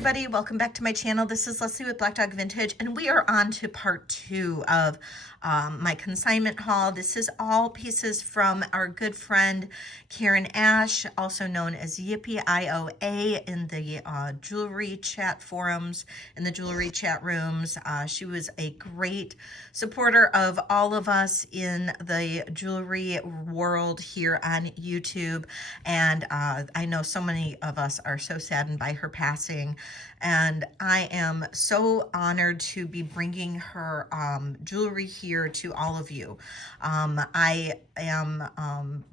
everybody, welcome back to my channel. This is Leslie with Black Dog Vintage, and we are on to part 2 of my consignment haul. This is all pieces from our good friend Karin Ash, also known as Ypiioa in the jewelry chat forums, in the jewelry chat rooms. She was a great supporter of all of us in the jewelry world here on YouTube, and I know so many of us are so saddened by her passing, and I am so honored to be bringing her jewelry here to all of you. I am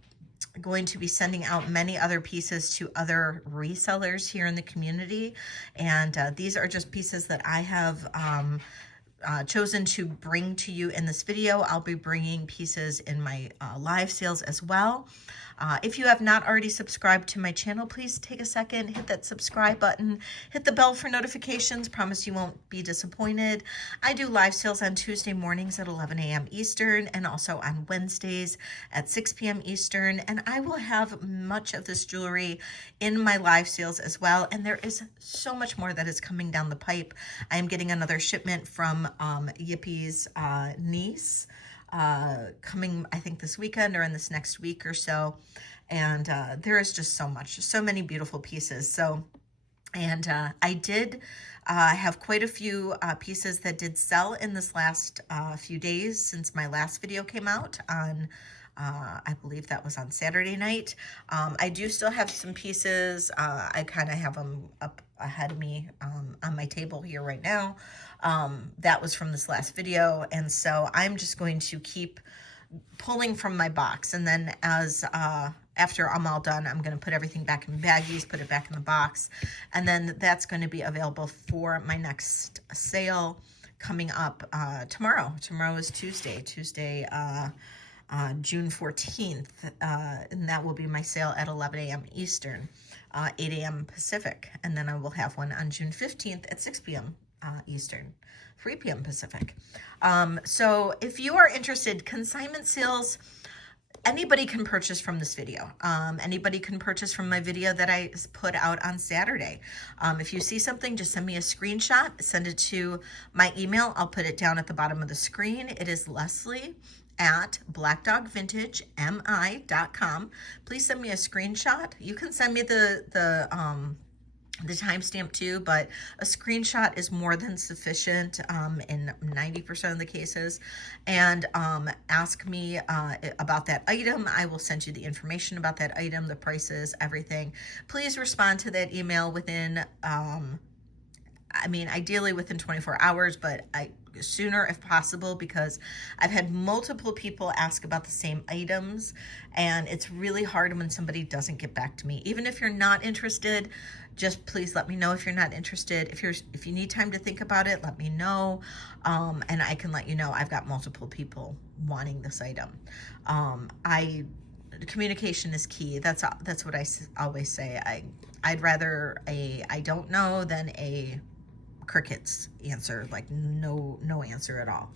going to be sending out many other pieces to other resellers here in the community, and these are just pieces that I have chosen to bring to you in this video. I'll be bringing pieces in my live sales as well. If you have not already subscribed to my channel, please take a second, hit that subscribe button, hit the bell for notifications. Promise you won't be disappointed. I do live sales on Tuesday mornings at 11 a.m. Eastern and also on Wednesdays at 6 p.m. Eastern. And I will have much of this jewelry in my live sales as well. And there is so much more that is coming down the pipe. I am getting another shipment from Yippie's niece, coming I think this weekend or in this next week or so, and there is just so many beautiful pieces. So, and I did have quite a few pieces that did sell in this last few days since my last video came out on I believe that was on Saturday night. I do still have some pieces. I kind of have them up ahead of me on my table here right now. That was from this last video, and so I'm just going to keep pulling from my box, and then as after I'm all done, I'm going to put everything back in baggies, put it back in the box, and then that's going to be available for my next sale coming up tomorrow. Tomorrow is Tuesday, June 14th, and that will be my sale at 11 a.m. Eastern, 8 a.m. Pacific, and then I will have one on June 15th at 6 p.m. Eastern, 3 p.m. Pacific. So if you are interested, consignment sales, anybody can purchase from this video. Anybody can purchase from my video that I put out on Saturday. If you see something, just send me a screenshot, send it to my email. I'll put it down at the bottom of the screen. It is Leslie@blackdogvintagemi.com. Please send me a screenshot. You can send me the timestamp too, but a screenshot is more than sufficient in 90% of the cases. And ask me about that item. I will send you the information about that item, the prices, everything. Please respond to that email within, ideally within 24 hours, but sooner if possible, because I've had multiple people ask about the same items, and it's really hard when somebody doesn't get back to me. Even if you're not interested, just please let me know if you're not interested. If you need time to think about it, let me know, and I can let you know. I've got multiple people wanting this item. Communication is key. That's what I always say. I'd rather I don't know than a crickets answer, like no answer at all.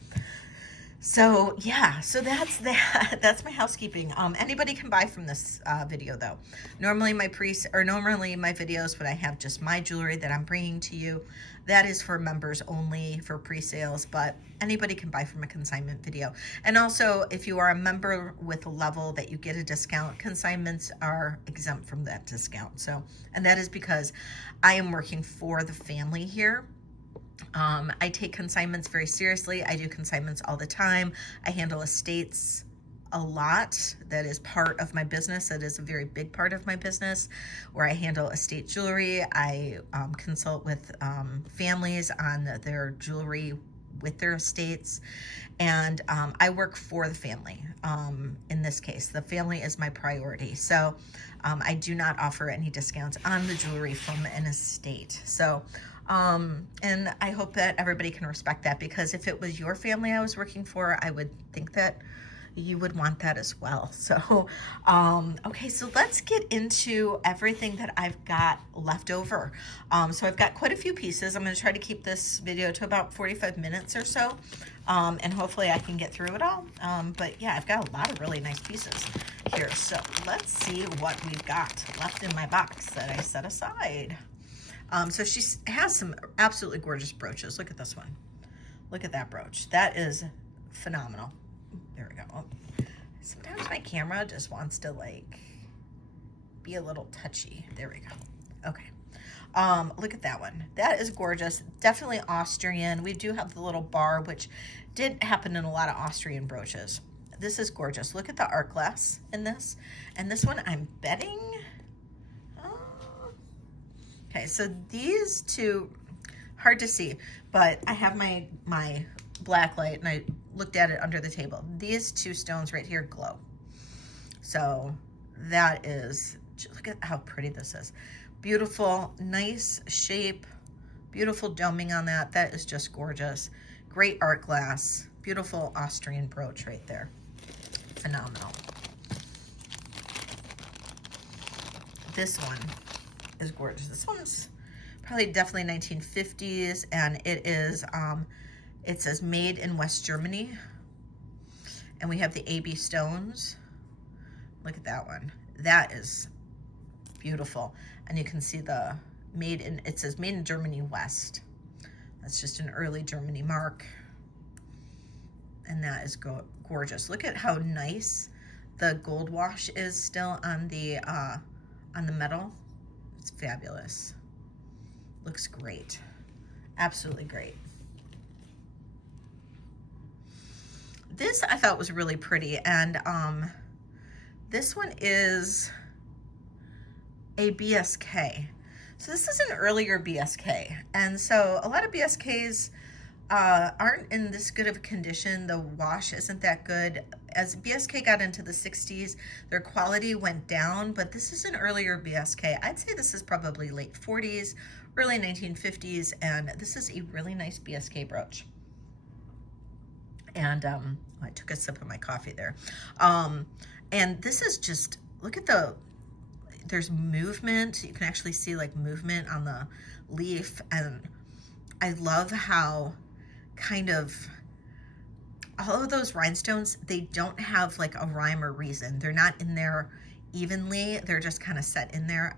So yeah, so that's that. That's my housekeeping. Anybody can buy from this video though. Normally my videos, when I have just my jewelry that I'm bringing to you, that is for members only, for pre-sales, but anybody can buy from a consignment video. And also, if you are a member with a level that you get a discount, consignments are exempt from that discount. So, and that is because I am working for the family here. I take consignments very seriously. I do consignments all the time. I handle estates a lot. That is part of my business. That is a very big part of my business, where I handle estate jewelry. I consult with families on their jewelry with their estates, and I work for the family. In this case, the family is my priority. So I do not offer any discounts on the jewelry from an estate. So and I hope that everybody can respect that, because if it was your family I was working for, I would think that you would want that as well. So, okay, so let's get into everything that I've got left over. So I've got quite a few pieces. I'm going to try to keep this video to about 45 minutes or so, and hopefully I can get through it all. But yeah, I've got a lot of really nice pieces here. So let's see what we've got left in my box that I set aside. So she has some absolutely gorgeous brooches. Look at this one. Look at that brooch. That is phenomenal. There we go. Oh, sometimes my camera just wants to like be a little touchy. There we go. Okay. Look at that one. That is gorgeous. Definitely Austrian. We do have the little bar, which did happen in a lot of Austrian brooches. This is gorgeous. Look at the art glass in this. And this one, I'm betting. Okay, so these two, hard to see, but I have my black light and I looked at it under the table. These two stones right here glow. So that is, look at how pretty this is. Beautiful, nice shape, beautiful doming on that. That is just gorgeous. Great art glass, beautiful Austrian brooch right there. Phenomenal. This one is gorgeous. This one's probably definitely 1950s, and it is, it says made in West Germany, and we have the AB stones. Look at that one. That is beautiful. And you can see the made in, it says made in Germany West. That's just an early Germany mark. And that is gorgeous. Look at how nice the gold wash is still on the metal. It's fabulous. Looks great. Absolutely great. This I thought was really pretty, and this one is a BSK. So this is an earlier BSK, and so a lot of BSKs aren't in this good of a condition. The wash isn't that good. As BSK got into the 60s, their quality went down, but this is an earlier BSK. I'd say this is probably late 40s, early 1950s, and this is a really nice BSK brooch. And I took a sip of my coffee there. And this is just, look at there's movement. You can actually see like movement on the leaf, and I love how kind of all of those rhinestones, they don't have like a rhyme or reason. They're not in there evenly. They're just kind of set in there.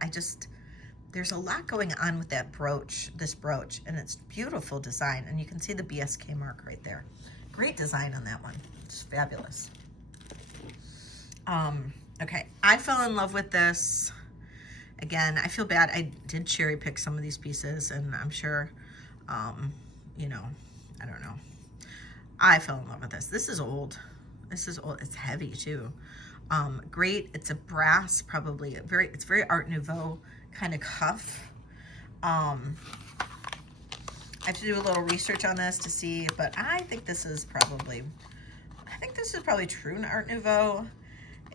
There's a lot going on with that brooch, this brooch, and it's beautiful design. And you can see the BSK mark right there. Great design on that one. It's fabulous. Okay, I fell in love with this. Again, I feel bad. I did cherry pick some of these pieces, and I'm sure, you know, I don't know. I fell in love with this. This is old. This is old. It's heavy too. Great. It's a brass, probably it's very Art Nouveau kind of cuff. I have to do a little research on this to see, but I think this is probably true in Art Nouveau.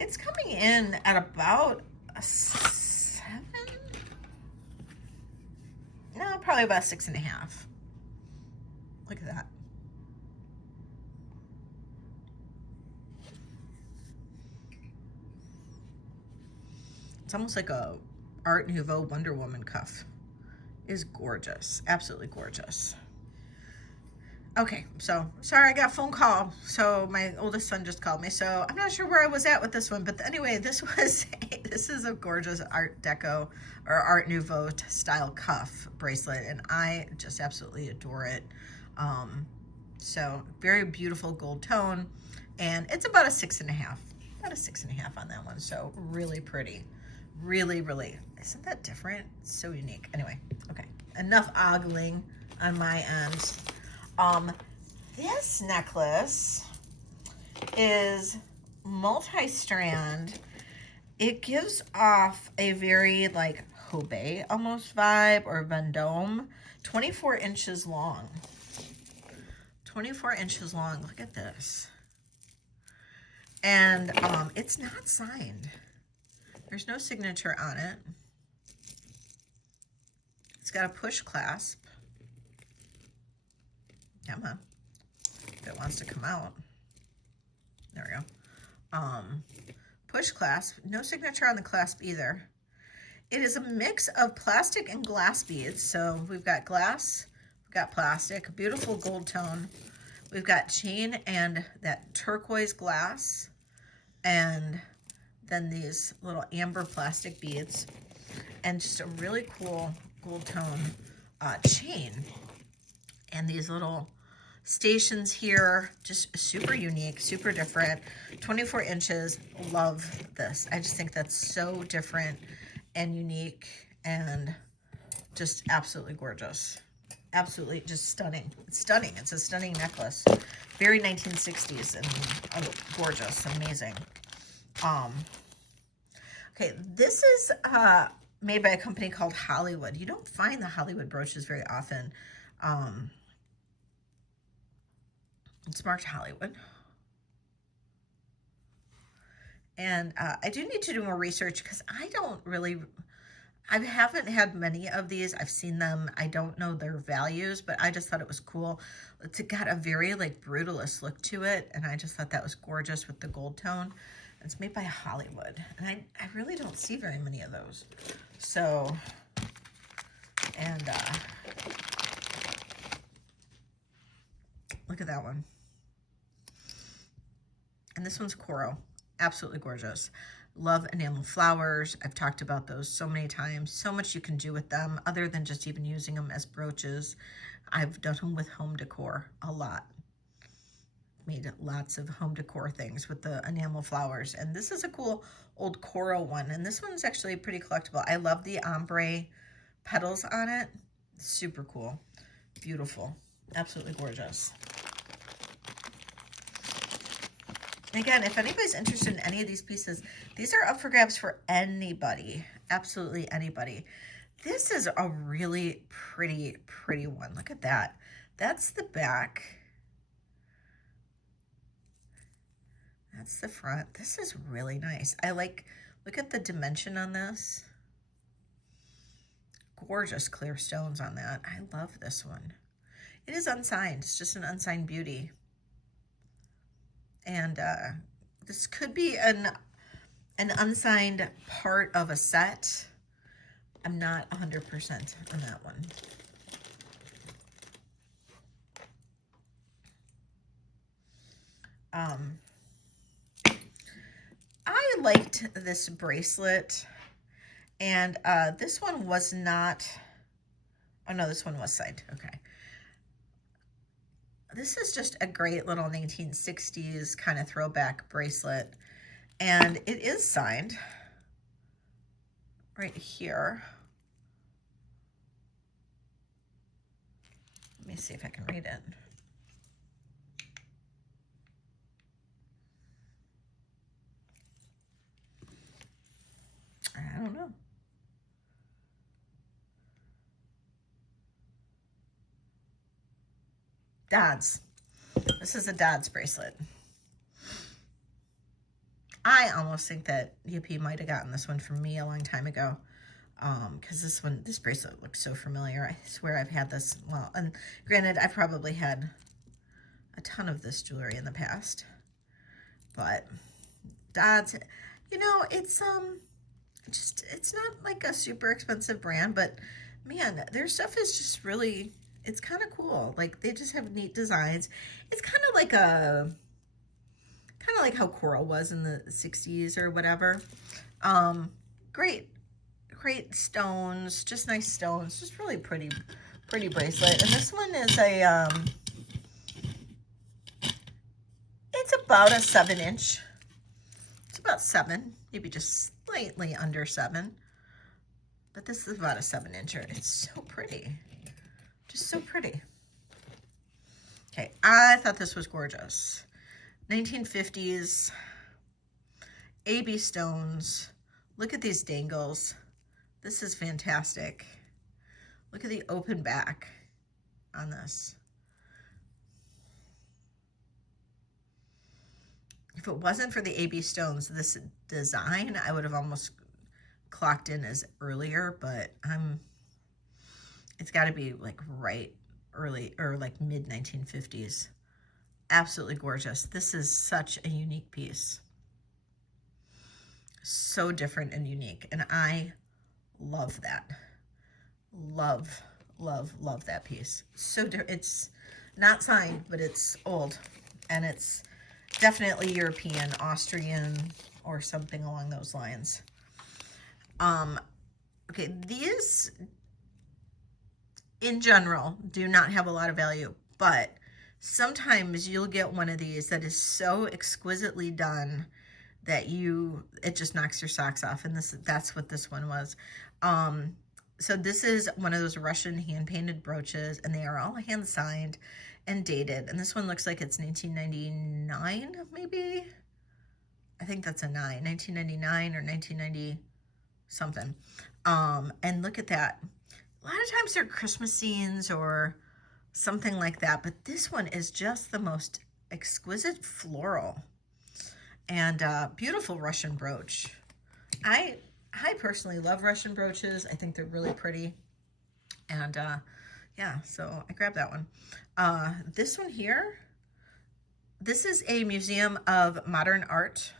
It's coming in at about a 7. No, probably about 6.5. Look at that. It's almost like a Art Nouveau Wonder Woman cuff. Is gorgeous, absolutely gorgeous. Okay, so sorry, I got a phone call. So my oldest son just called me. So I'm not sure where I was at with this one, but anyway, this is a gorgeous Art Deco or Art Nouveau style cuff bracelet, and I just absolutely adore it. So very beautiful gold tone, and it's about a 6.5, about a 6.5 on that one. So really pretty, really, really. Isn't that different? It's so unique. Anyway, okay, enough ogling on my end. This necklace is multi-strand. It gives off a very like Hobe almost vibe, or Vendome. 24 inches long. 24 inches long. Look at this. And it's not signed. There's no signature on it. It's got a push clasp. Come on. If it wants to come out. There we go. Push clasp. No signature on the clasp either. It is a mix of plastic and glass beads. So we've got glass, we've got plastic, beautiful gold tone. We've got chain and that turquoise glass, and then these little amber plastic beads, and just a really cool gold tone chain. And these little stations here, just super unique, super different. 24 inches, love this. I just think that's so different and unique and just absolutely gorgeous. Absolutely just stunning. It's stunning. It's a stunning necklace. Very 1960s and gorgeous, amazing. Okay, this is made by a company called Hollywood. You don't find the Hollywood brooches very often. It's marked Hollywood. And I do need to do more research because I haven't had many of these. I've seen them. I don't know their values, but I just thought it was cool. It's got a very like brutalist look to it. And I just thought that was gorgeous with the gold tone. It's made by Hollywood. And I really don't see very many of those. So, and look at that one. And this one's coral. Absolutely gorgeous. Love enamel flowers. I've talked about those so many times. So much you can do with them other than just even using them as brooches. I've done them with home decor a lot. Made lots of home decor things with the enamel flowers. And this is a cool old coral one. And this one's actually pretty collectible. I love the ombre petals on it. Super cool. Beautiful. Absolutely gorgeous. Again, if anybody's interested in any of these pieces, these are up for grabs for anybody. Absolutely anybody. This is a really pretty, pretty one. Look at that. That's the back. That's the front. This is really nice. I like, look at the dimension on this. Gorgeous clear stones on that. I love this one. It is unsigned. It's just an unsigned beauty. And this could be an unsigned part of a set. I'm not 100% on that one. I liked this bracelet, and this one was not, oh no, this one was signed, okay. This is just a great little 1960s kind of throwback bracelet. And it is signed right here. Let me see if I can read it. I don't know. Dodds. This is a Dodds bracelet. I almost think that Ypiioa might have gotten this one from me a long time ago, because this bracelet looks so familiar. I swear I've had this, well, and granted, I've probably had a ton of this jewelry in the past, but Dodds, you know, it's not like a super expensive brand, but man, their stuff is just really, it's kind of cool. Like, they just have neat designs. It's kind of like how coral was in the 60s or whatever. Great stones, just nice stones, just really pretty bracelet. And this one is it's about a 7-inch. It's about 7, maybe just slightly under 7. But this is about a 7-incher. It's so pretty. Just so pretty. Okay, I thought this was gorgeous. 1950s AB stones. Look at these dangles. This is fantastic. Look at the open back on this. If it wasn't for the AB stones, this design, I would have almost clocked in as earlier, but it's got to be like right early or like mid 1950s. Absolutely gorgeous. This is such a unique piece. So different and unique, and I love that. Love that piece. So it's not signed, but it's old, and it's definitely European, Austrian, or something along those lines. Okay, these in general, do not have a lot of value, but sometimes you'll get one of these that is so exquisitely done that it just knocks your socks off. And that's what this one was. So this is one of those Russian hand-painted brooches, and they are all hand-signed and dated. And this one looks like it's 1999, maybe? I think that's a 1999 or 1990 something. And look at that. A lot of times they're Christmas scenes or something like that, but this one is just the most exquisite floral and beautiful Russian brooch. I personally love Russian brooches. I think they're really pretty. And yeah, so I grabbed that one. This one here, this is a Museum of Modern Art,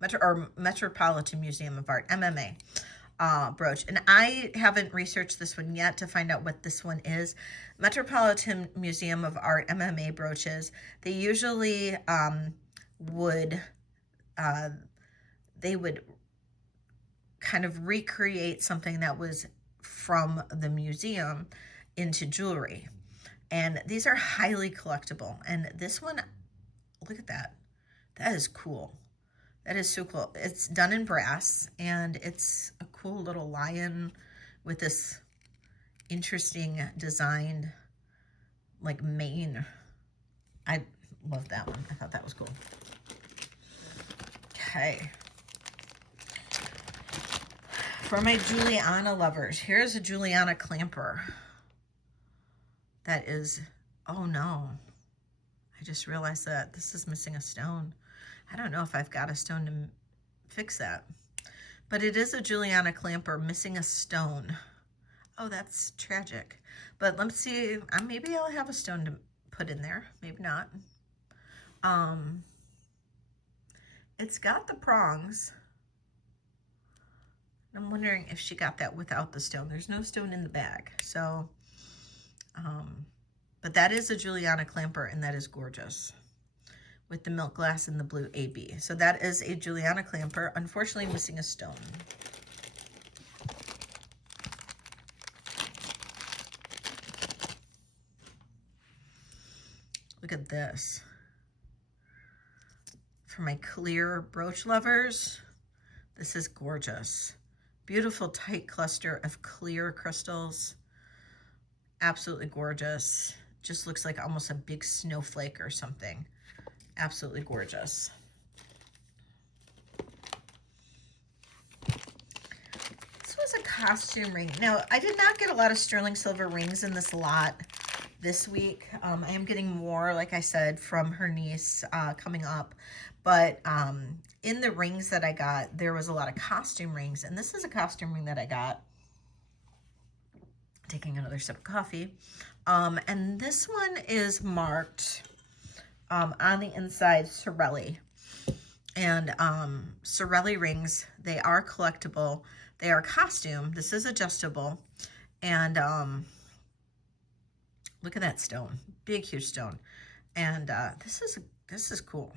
Metropolitan Museum of Art, MMA. Brooch, and I haven't researched this one yet to find out what this one is. Metropolitan Museum of Art MMA brooches, they usually would kind of recreate something that was from the museum into jewelry, and these are highly collectible. And this one, look at that, that is cool. That is so cool. It's done in brass, and it's a cool little lion with this interesting designed, like, mane. I love that one. I thought that was cool. Okay. For my Juliana lovers, here's a Juliana clamper. That is, oh no. I just realized that this is missing a stone. I don't know if I've got a stone to fix that, but it is a Juliana clamper missing a stone. Oh, that's tragic. But let's see, maybe I'll have a stone to put in there, maybe not. It's got the prongs. I'm wondering if she got that without the stone. There's no stone in the bag, so, but that is a Juliana clamper, and that is gorgeous, with the milk glass and the blue AB. So that is a Juliana clamper, unfortunately missing a stone. Look at this. For my clear brooch lovers, this is gorgeous. Beautiful tight cluster of clear crystals. Absolutely gorgeous. Just looks like almost a big snowflake or something. Absolutely gorgeous. This was a costume ring. Now, I did not get a lot of sterling silver rings in this lot this week. I am getting more, like I said, from her niece coming up. But in the rings that I got, there was a lot of costume rings. And this is a costume ring that I got. Taking another sip of coffee. And this one is marked on the inside Sorelli. And Sorelli rings, they are collectible. They are costume. This is adjustable. And look at that stone. Big, huge stone. And this is cool.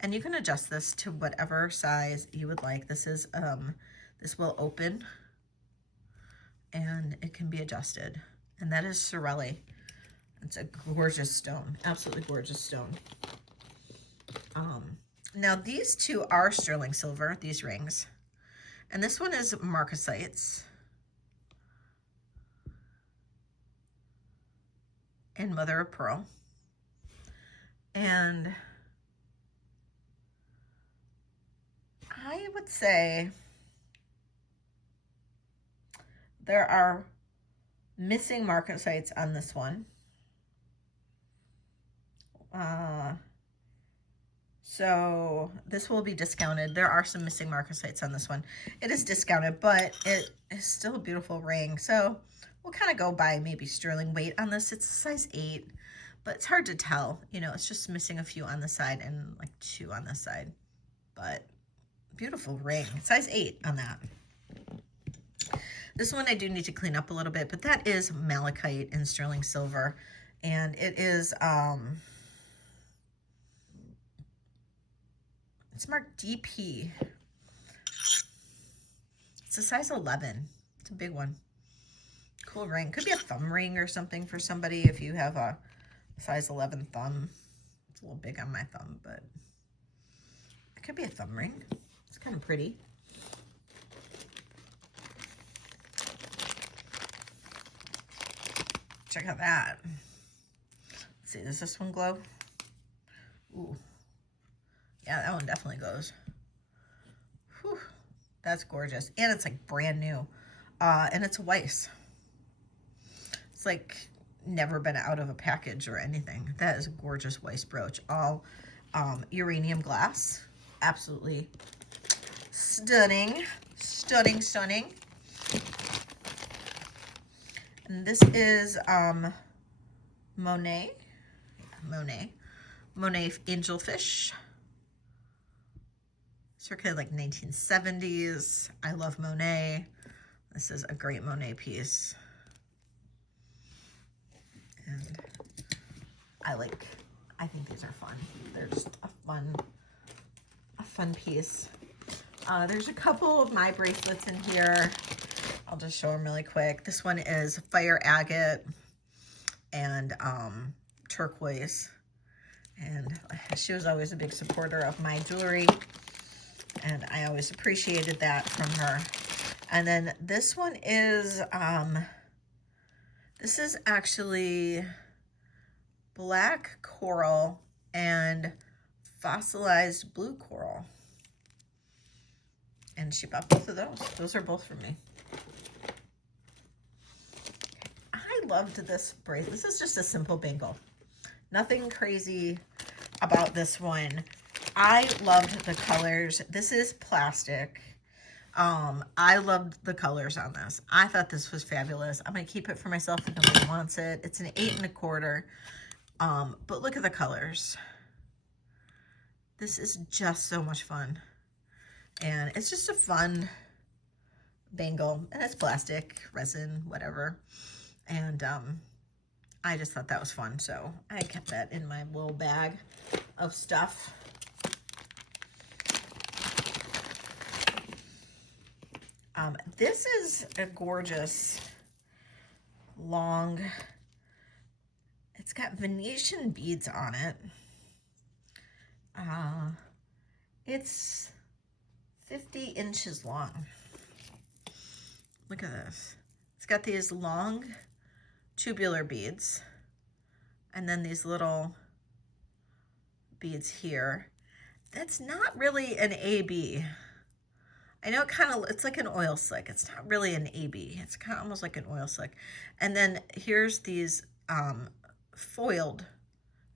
And you can adjust this to whatever size you would like. This is this will open, and it can be adjusted. And that is Sorelli. It's a gorgeous stone, absolutely gorgeous stone. Now these two are sterling silver, these rings. And this one is marcasites and mother of pearl. And I would say there are missing marcasites on this one. So this will be discounted. There are some missing marcasites on this one. It is discounted, but it is still a beautiful ring. So we'll kind of go by maybe sterling weight on this. It's a size 8, but it's hard to tell. You know, it's just missing a few on the side and like 2 on this side. But beautiful ring. Size 8 on that. This one I do need to clean up a little bit, but that is malachite and sterling silver. And it is, it's marked DP. It's a size 11. It's a big one. cool ring. Could be a thumb ring or something for somebody if you have a size 11 thumb. It's a little big on my thumb, but it could be a thumb ring. It's kind of pretty. Check out that. Let's see, does this one glow? Ooh. Yeah, that one definitely goes. Whew. That's gorgeous. And it's like brand new. And it's Weiss. It's like never been out of a package or anything. That is a gorgeous Weiss brooch. All uranium glass. Absolutely stunning. Stunning, stunning. And this is Monet angelfish. Circa like 1970s. I love Monet. This is a great Monet piece. And I think these are fun. They're just a fun piece. There's a couple of my bracelets in here. I'll just show them really quick. This one is fire agate and turquoise. And she was always a big supporter of my jewelry. And I always appreciated that from her. And then this one is, this is actually black coral and fossilized blue coral. And she bought both of those. Those are both for me. I loved this bracelet. This is just a simple bangle. Nothing crazy about this one. I loved the colors. This is plastic. I loved the colors on this. I thought this was fabulous. I'm going to keep it for myself if nobody wants it. It's an 8 1/4. But look at the colors. This is just so much fun. And it's just a fun bangle. And it's plastic, resin, whatever. And I just thought that was fun. So I kept that in my little bag of stuff. This is a gorgeous long, it's got Venetian beads on it. It's 50 inches long. Look at this. It's got these long tubular beads and then these little beads here. That's not really an AB. I know it's like an oil slick. It's not really an AB. It's kind of almost like an oil slick. And then here's these foiled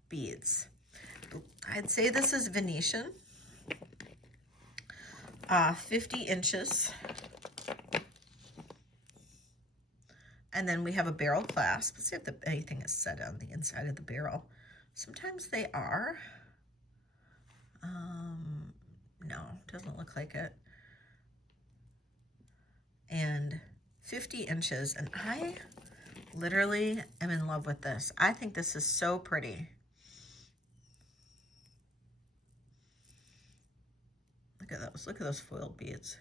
beads. I'd say this is Venetian. 50 inches. And then we have a barrel clasp. Let's see if anything is set on the inside of the barrel. Sometimes they are. No, doesn't look like it. And 50 inches. And I literally am in love with this. I think this is so pretty. Look at those. Look at those foiled beads.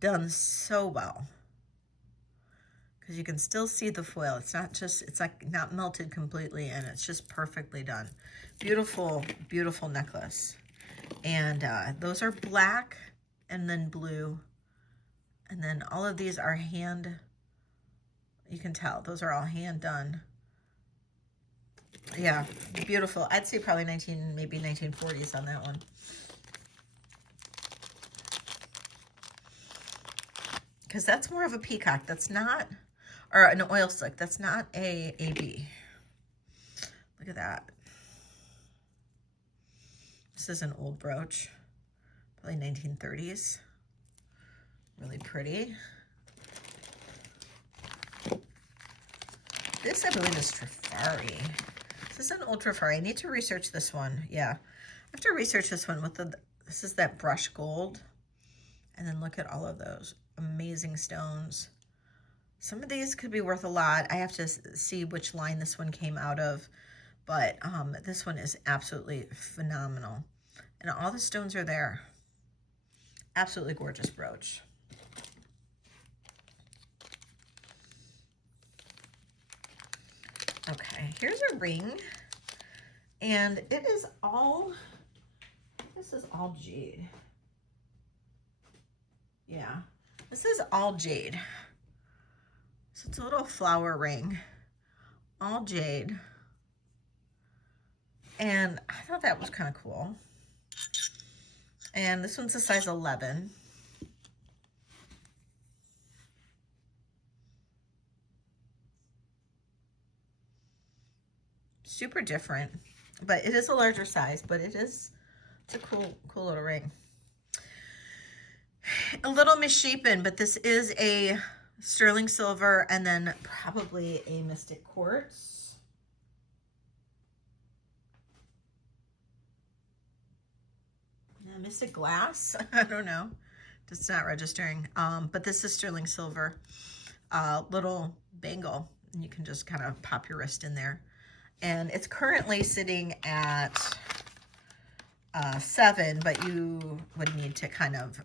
Done so well. Because you can still see the foil. It's not just, it's like not melted completely, and it's just perfectly done. Beautiful, beautiful necklace. And those are black and then blue. And then all of these are hand, you can tell, those are all hand done. Yeah, beautiful. I'd say probably maybe 1940s on that one. Because that's more of a peacock. That's not, or an oil slick. That's not a AB. Look at that. This is an old brooch, probably 1930s. Really pretty. This, I believe, is Trifari. This is an old Trifari. I need to research this one. Yeah, I have to research this one with this is that brush gold. And then look at all of those amazing stones. Some of these could be worth a lot. I have to see which line this one came out of. But this one is absolutely phenomenal. And all the stones are there. Absolutely gorgeous brooch. Okay, here's a ring. And it is all, this is all jade. Yeah, this is all jade. So it's a little flower ring, all jade. And I thought that was kind of cool. And this one's a size 11. Super different, but it is a larger size, but it's a cool little ring. A little misshapen, but this is a sterling silver and then probably a mystic quartz. Mystic glass, I don't know. It's not registering. But this is sterling silver. Little bangle. And you can just kind of pop your wrist in there. And it's currently sitting at 7, but you would need to kind of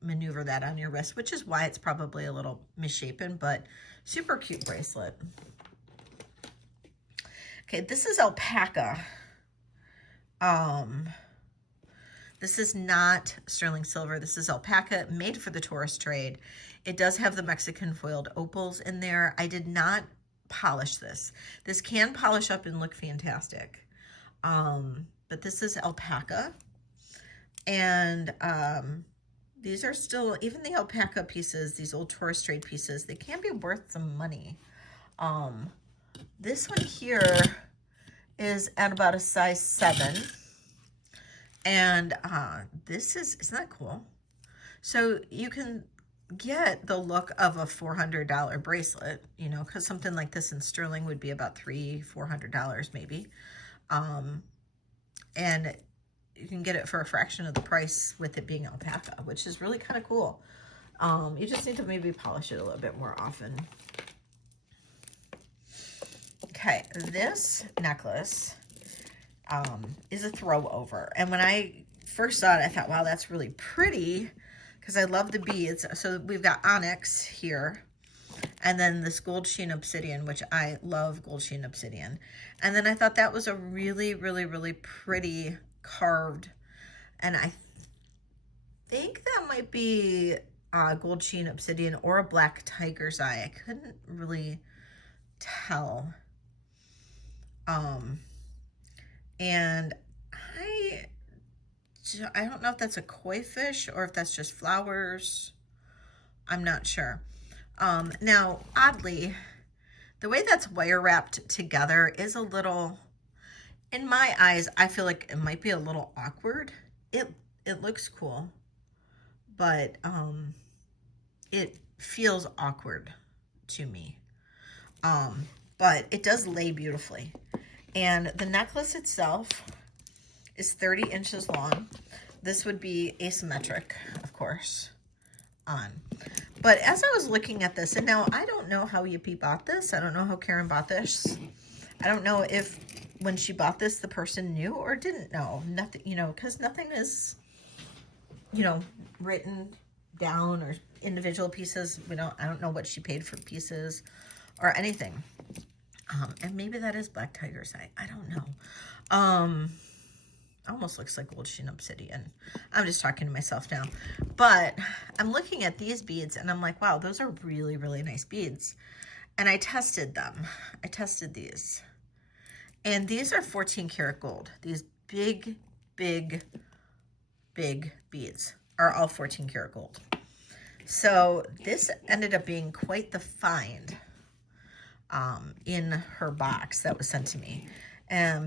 maneuver that on your wrist, which is why it's probably a little misshapen, but super cute bracelet. Okay, this is alpaca. This is not sterling silver. This is alpaca, made for the tourist trade. It does have the Mexican foiled opals in there. I did not polish this. This can polish up and look fantastic. But this is alpaca. And these are still, even the alpaca pieces, these old tourist trade pieces, they can be worth some money. This one here is at about a size 7. And this is, isn't that cool? So you can get the look of a $400 bracelet, you know, because something like this in sterling would be about $300-400 maybe. And you can get it for a fraction of the price with it being alpaca, which is really kind of cool. You just need to maybe polish it a little bit more often. Okay, this necklace is a throw over. And when I first saw it, I thought, wow, that's really pretty, because I love the beads. So we've got onyx here, and then this gold sheen obsidian, which I love gold sheen obsidian. And then I thought that was a really, really, really pretty carved, and I think that might be gold sheen obsidian or a black tiger's eye. I couldn't really tell. And I don't know if that's a koi fish or if that's just flowers. I'm not sure. Now, oddly, the way that's wire wrapped together is a little, in my eyes, I feel like it might be a little awkward. It looks cool, but it feels awkward to me. But it does lay beautifully. And the necklace itself is 30 inches long. This would be asymmetric, of course, on. But as I was looking at this, and now I don't know how Yippee bought this. I don't know how Karin bought this. I don't know if when she bought this, the person knew or didn't know. Nothing, you know, because nothing is, you know, written down or individual pieces. I don't know what she paid for pieces or anything. And maybe that is black tiger's eye. I don't know. Almost looks like gold sheen obsidian. I'm just talking to myself now. But I'm looking at these beads and I'm like, wow, those are really, really nice beads. And I tested them. I tested these. And these are 14 karat gold. These big, big, big beads are all 14 karat gold. So this ended up being quite the find in her box that was sent to me.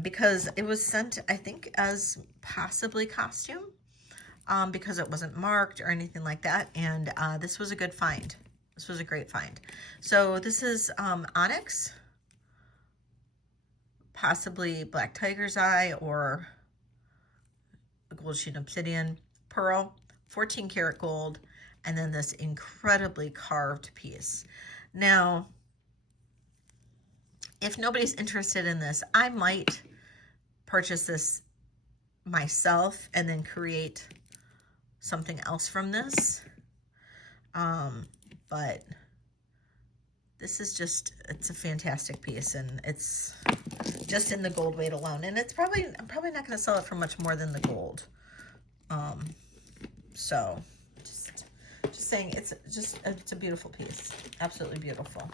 Because it was sent, I think, as possibly costume, because it wasn't marked or anything like that. And this was a good find. This was a great find. So this is onyx, possibly black tiger's eye or a gold sheen obsidian, pearl, 14 karat gold, and then this incredibly carved piece. Now, if nobody's interested in this, I might purchase this myself and then create something else from this. But This is just, it's a fantastic piece, and it's just in the gold weight alone. And it's probably, I'm probably not going to sell it for much more than the gold. So just saying, it's a beautiful piece. Absolutely beautiful.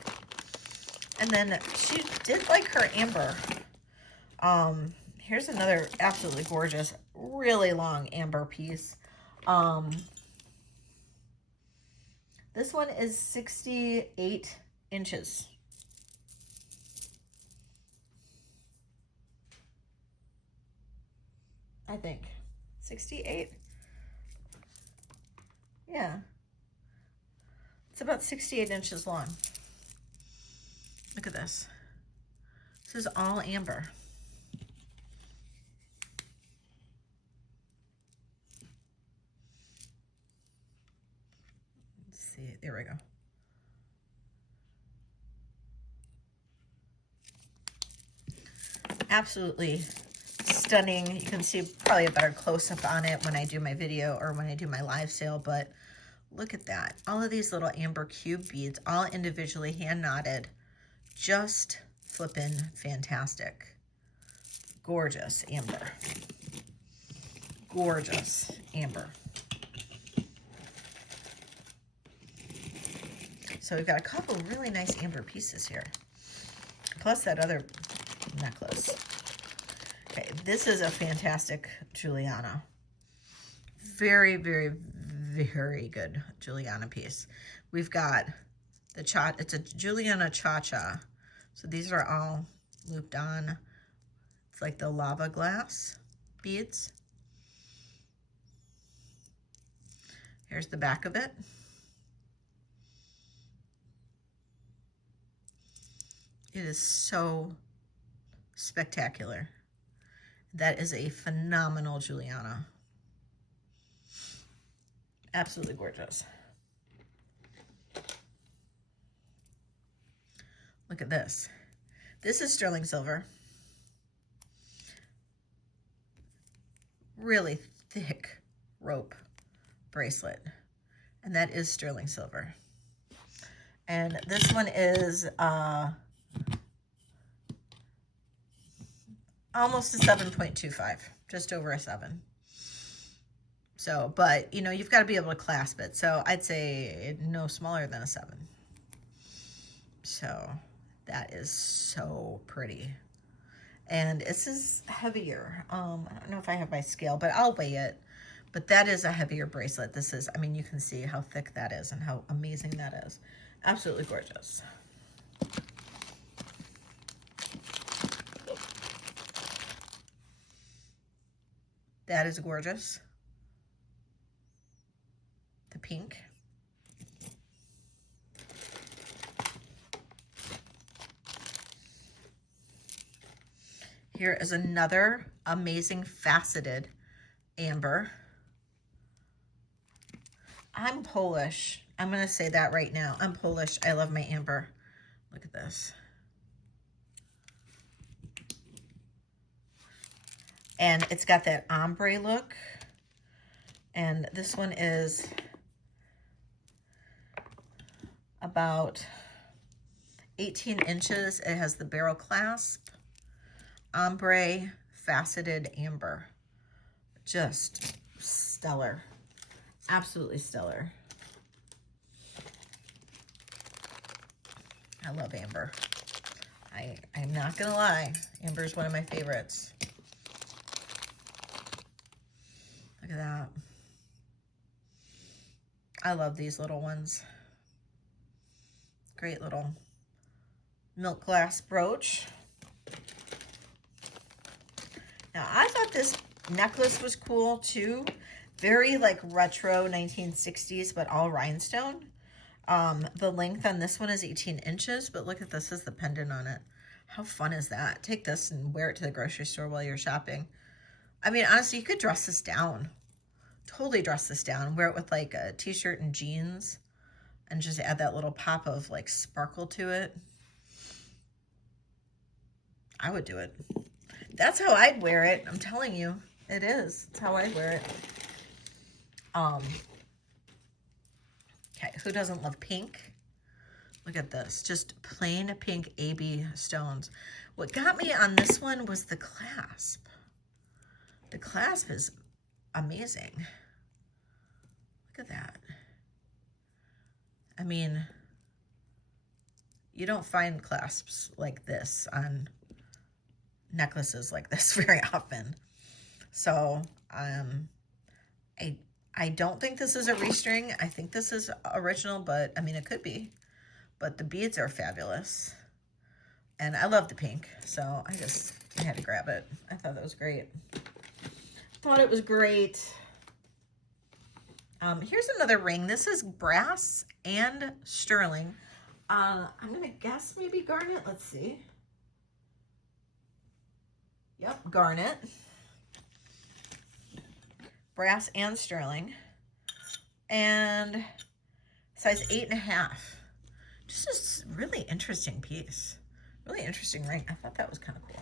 And then she did like her amber. Here's another absolutely gorgeous, really long amber piece. This one is 68 inches. I think 68. Yeah, it's about 68 inches long. Look at this. This is all amber. Let's see, there we go. Absolutely stunning. You can see probably a better close-up on it when I do my video or when I do my live sale, but look at that. All of these little amber cube beads, all individually hand knotted. Just flippin' fantastic. Gorgeous amber. Gorgeous amber. So we've got a couple really nice amber pieces here. Plus that other necklace. Okay, this is a fantastic Juliana. Very, very, very good Juliana piece. We've got the it's a Juliana Cha-Cha. So these are all looped on. It's like the lava glass beads. Here's the back of it. It is so spectacular. That is a phenomenal Juliana. Absolutely gorgeous. Look at this. This is sterling silver. Really thick rope bracelet. And that is sterling silver. And this one is almost a 7.25, just over a 7. So, but you know, you've got to be able to clasp it. So I'd say no smaller than a 7. So that is so pretty. And this is heavier. I don't know if I have my scale, but I'll weigh it. But that is a heavier bracelet. This is, I mean, you can see how thick that is and how amazing that is. Absolutely gorgeous. That is gorgeous. The pink. Here is another amazing faceted amber. I'm Polish. I'm going to say that right now. I'm Polish. I love my amber. Look at this. And it's got that ombre look. And this one is about 18 inches. It has the barrel clasp. Ombre faceted amber. Just stellar. Absolutely stellar. I love amber. I'm not gonna lie. Amber is one of my favorites. Look at that. I love these little ones. Great little milk glass brooch. Now, I thought this necklace was cool too. Very like retro 1960s, but all rhinestone. The length on this one is 18 inches, but look at this as the pendant on it. How fun is that? Take this and wear it to the grocery store while you're shopping. I mean, honestly, you could dress this down. Totally dress this down. Wear it with like a t-shirt and jeans and just add that little pop of like sparkle to it. I would do it. That's how I'd wear it. I'm telling you, it is. It's how I wear it. Okay, who doesn't love pink? Look at this, just plain pink AB stones. What got me on this one was the clasp. The clasp is amazing. Look at that. I mean, you don't find clasps like this on necklaces like this very often. So, I don't think this is a restring. I think this is original, but I mean, it could be. But the beads are fabulous. And I love the pink, so I had to grab it. I thought that was great. Thought it was great. Here's another ring. This is brass and sterling. I'm going to guess maybe garnet. Let's see. Yep, garnet. Brass and sterling. And size 8.5. Just a really interesting piece. Really interesting ring. I thought that was kind of cool.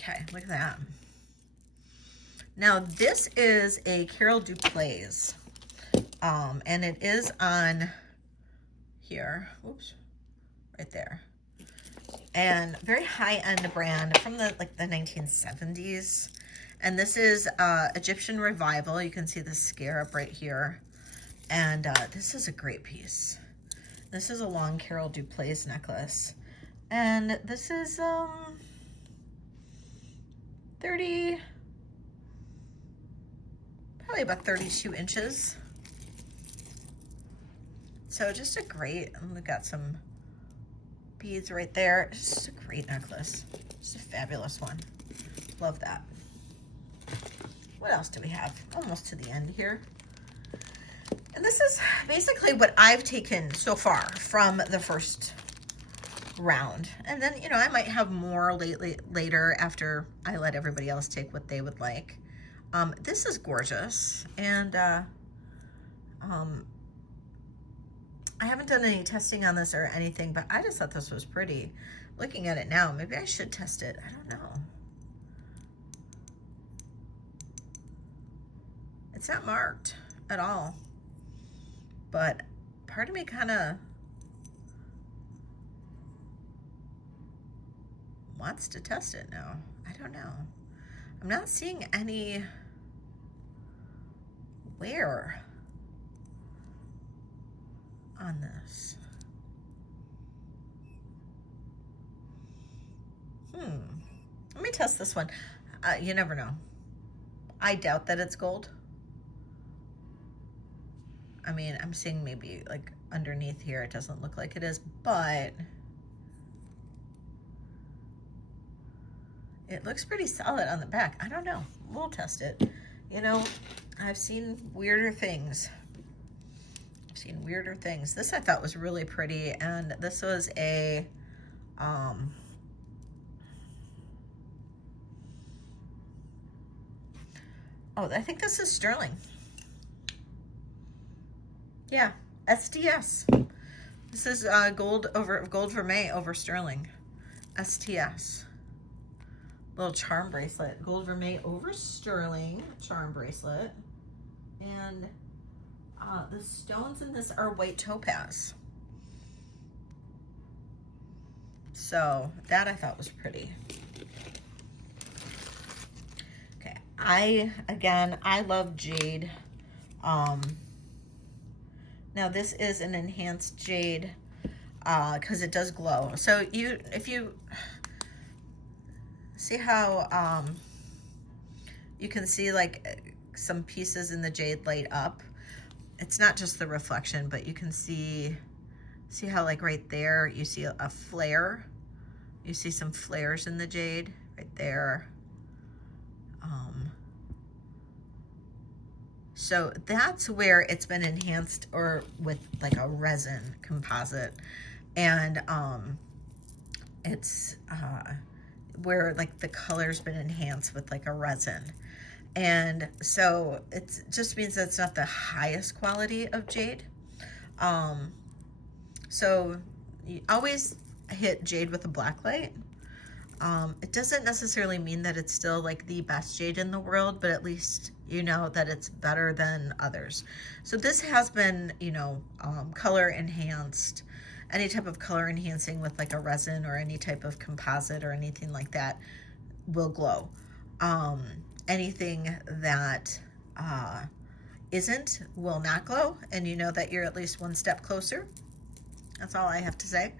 Okay, look at that. Now this is a Carol Duplays, and it is on here. Oops, right there. And very high-end brand from the 1970s. And this is Egyptian Revival. You can see the scarab right here. And this is a great piece. This is a long Carol Duplays necklace. And this is 30, probably about 32 inches. So just a great, we've got some beads right there. It's just a great necklace. Just a fabulous one. Love that. What else do we have? Almost to the end here. And this is basically what I've taken so far from the first round. And then, you know, I might have more later after I let everybody else take what they would like. This is gorgeous. And I haven't done any testing on this or anything, but I just thought this was pretty. Looking at it now, maybe I should test it. I don't know. It's not marked at all, but part of me kind of wants to test it now. I don't know. I'm not seeing any wear on this. Let me test this one. You never know. I doubt that it's gold. I mean, I'm seeing maybe like underneath here, it doesn't look like it is, but it looks pretty solid on the back. I don't know. We'll test it. You know, I've seen weirder things. This I thought was really pretty, and this was a oh, I think this is sterling. Yeah, STS. This is gold vermeil over sterling. STS. Little charm bracelet. Gold vermeil over sterling charm bracelet. And the stones in this are white topaz. So that I thought was pretty. Okay, I love jade. Now this is an enhanced jade because it does glow. So if you see how you can see like some pieces in the jade light up. It's not just the reflection, but you can see how like right there you see a flare. You see some flares in the jade right there. So that's where it's been enhanced, or with like a resin composite, and it's where like the color's been enhanced with like a resin. And so it just means that it's not the highest quality of jade. So you always hit jade with a black light. It doesn't necessarily mean that it's still like the best jade in the world, but at least you know that it's better than others. So this has been, you know, color enhanced. Any type of color enhancing with like a resin or any type of composite or anything like that will glow. Anything that isn't will not glow, and you know that you're at least one step closer. That's all I have to say.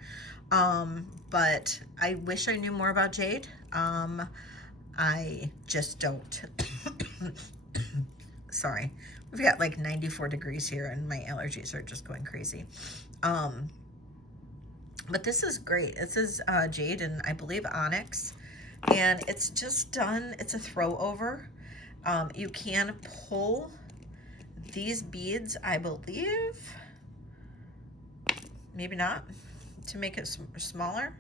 But I wish I knew more about jade. I just don't. Sorry. We've got like 94 degrees here and my allergies are just going crazy. But this is great. This is jade and I believe onyx. And it's just done, it's a throw over. You can pull these beads, I believe, maybe not, to make it smaller.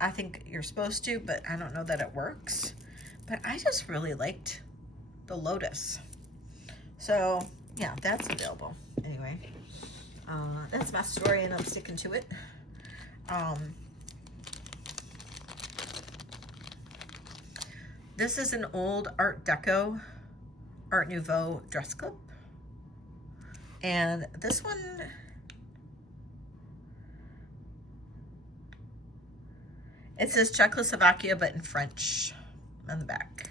I think you're supposed to, but I don't know that it works. But I just really liked the lotus. So yeah, that's available. Anyway, that's my story and I'm sticking to it. This is an old Art Deco, Art Nouveau dress clip. And this one, it says Czechoslovakia, but in French on the back.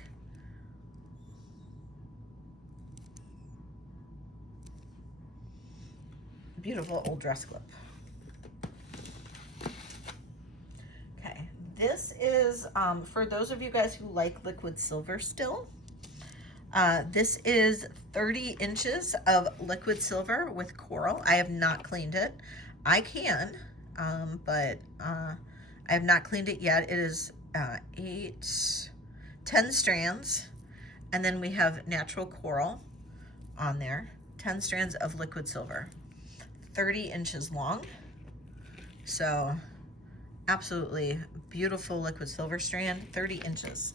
Beautiful old dress clip. Okay, this is, for those of you guys who like liquid silver still, this is 30 inches of liquid silver with coral. I have not cleaned it. I can, but I have not cleaned it yet. It is 10 strands, and then we have natural coral on there. 10 strands of liquid silver, 30 inches long. So absolutely beautiful liquid silver strand, 30 inches.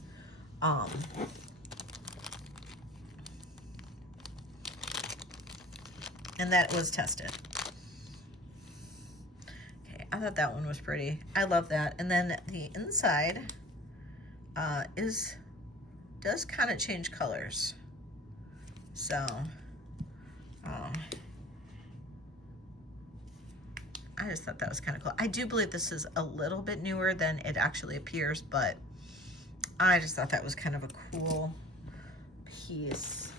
And that was tested. Okay, I thought that one was pretty. I love that. And then the inside does kind of change colors. So I just thought that was kind of cool. I do believe this is a little bit newer than it actually appears, but I just thought that was kind of a cool piece.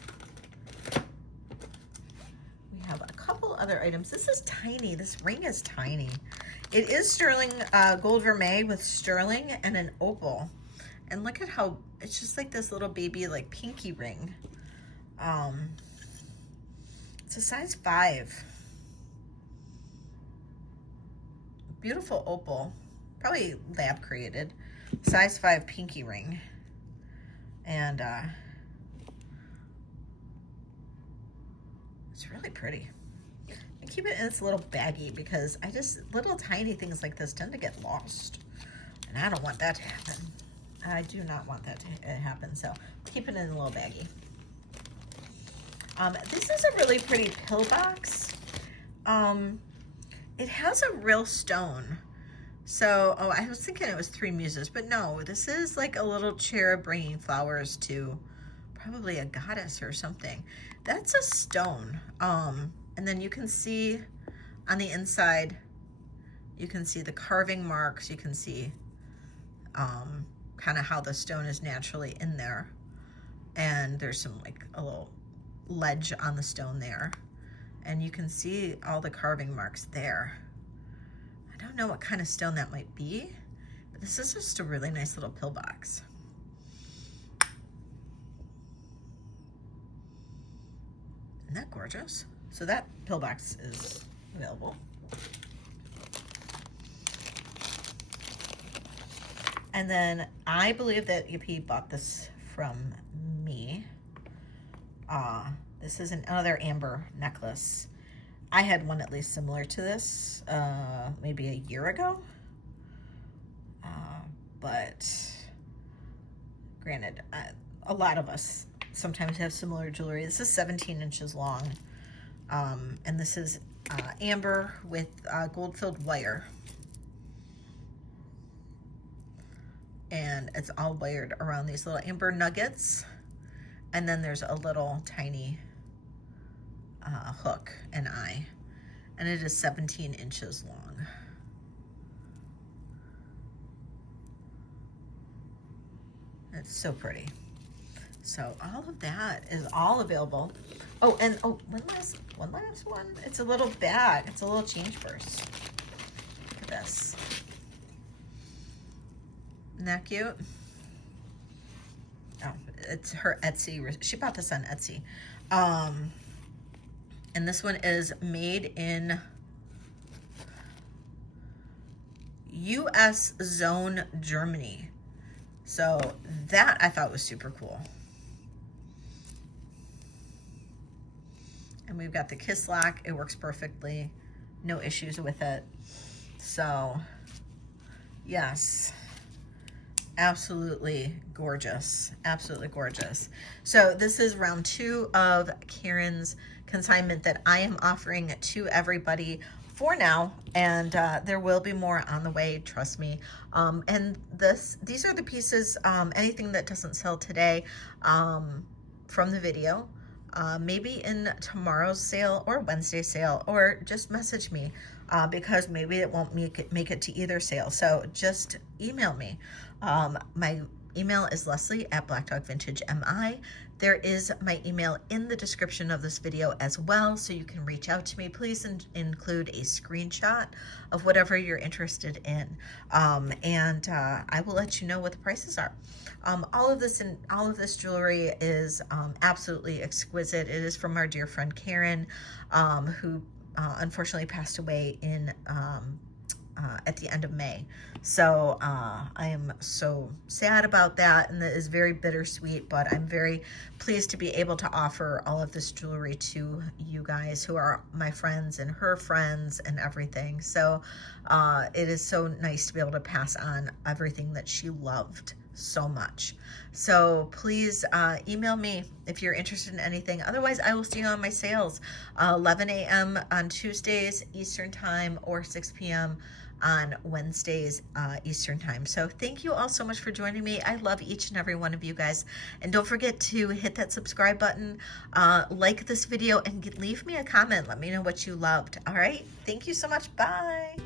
We have a couple other items. This is tiny. This ring is tiny. It is sterling gold vermeil with sterling and an opal. And look at how it's just like this little baby like pinky ring. It's a size 5. Beautiful opal, probably lab created, size 5 pinky ring. And it's really pretty. I keep it in its little baggie because little tiny things like this tend to get lost. And I don't want that to happen. I do not want that to happen, so keep it in a little baggie. This is a really pretty pill box. It has a real stone. So, oh, I was thinking it was 3 muses, but no, this is like a little cherub bringing flowers to probably a goddess or something. That's a stone. And then you can see on the inside, you can see the carving marks. You can see kind of how the stone is naturally in there. And there's some like a little ledge on the stone there. And you can see all the carving marks there. I don't know what kind of stone that might be, but this is just a really nice little pill box. Isn't that gorgeous? So that pill box is available. And then I believe that Ypiioa bought this from me. This is another amber necklace. I had one at least similar to this maybe a year ago. But granted, a lot of us sometimes have similar jewelry. This is 17 inches long. And this is amber with gold-filled wire. and it's all layered around these little amber nuggets. And then there's a little tiny hook and eye, and it is 17 inches long. It's so pretty. So all of that is all available. Oh, and oh, one last one. It's a little bag. It's a little change purse. Look at this. Isn't that cute? Oh, it's her Etsy. She bought this on Etsy. And this one is made in US Zone, Germany. So that I thought was super cool. And we've got the kiss lock. It works perfectly. No issues with it. So yes, absolutely gorgeous. Absolutely gorgeous. So this is round 2 of Karin's consignment that I am offering to everybody for now, and there will be more on the way, trust me. And these are the pieces, anything that doesn't sell today from the video, maybe in tomorrow's sale or Wednesday sale, or just message me because maybe it won't make it to either sale. So just email me. My email is Leslie@BlackDogVintageMI. There is my email in the description of this video as well, so you can reach out to me. Please include a screenshot of whatever you're interested in, and I will let you know what the prices are. All of this jewelry is absolutely exquisite. It is from our dear friend Karin, who unfortunately passed away in at the end of May. So I am so sad about that, and that is very bittersweet, but I'm very pleased to be able to offer all of this jewelry to you guys who are my friends and her friends and everything. So it is so nice to be able to pass on everything that she loved so much. So please email me if you're interested in anything. Otherwise, I will see you on my sales, 11 a.m. on Tuesdays Eastern Time, or 6 p.m. on Wednesdays Eastern Time. So thank you all so much for joining me. I love each and every one of you guys. And don't forget to hit that subscribe button, like this video, and leave me a comment. Let me know what you loved. All right. Thank you so much. Bye.